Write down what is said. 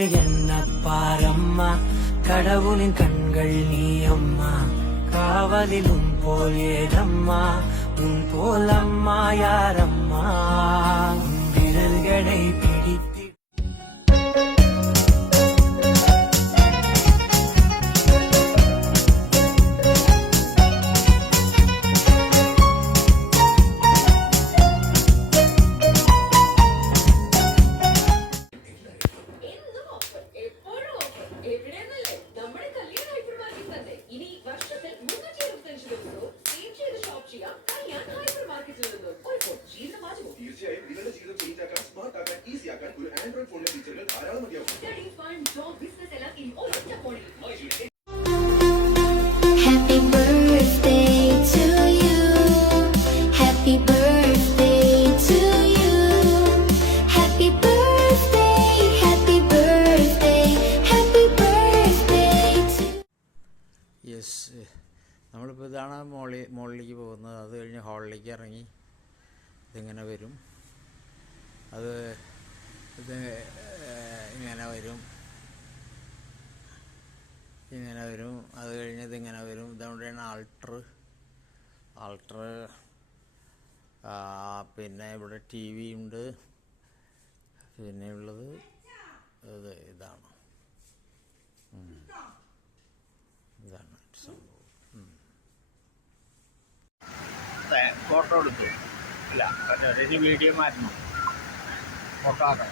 ஒன்று என்ன பாரம்மா, கடவுளின் கண்கள் நீ அம்மா, காவலில் உன் போல் ஏதம்மா, உன் போல் அம்மா யாரம்மா, உன் விரல்களை பிடித்து തീർച്ചയായും നിങ്ങളുടെ ജീവിതം ചേഞ്ച് ആക്കാൻ സ്മാർട്ട് ആക്കാൻ ഈസി ആക്കാൻ ഒരു ആൻഡ്രോയിഡ് ഫോണിലെ ഫീച്ചറുകൾ ധാരാളം മതിയാവും. Happy birthday to you. Happy birthday to you. Happy birthday, happy birthday, happy birthday to yes, നമ്മളിപ്പോൾ ഇതാണ് മുകളിലേക്ക് പോകുന്നത്. അത് കഴിഞ്ഞ് ഹാളിലേക്ക് ഇറങ്ങി ഇതിങ്ങനെ വരും. ഇത് ഇങ്ങനെ വരും, ഇങ്ങനെ വരും. അത് കഴിഞ്ഞ് ഇതിങ്ങനെ വരും. ഇതവിടെയാണ് ആൾട്ടർ. പിന്നെ ഇവിടെ ടി വി ഉണ്ട്. പിന്നെ ഉള്ളത് ഇതാണ് സംഭവം. ഫോട്ടോ എടുത്തു ഇല്ല, വീഡിയോ മാറ്റണം. ഫോട്ടോ ആക്കണം.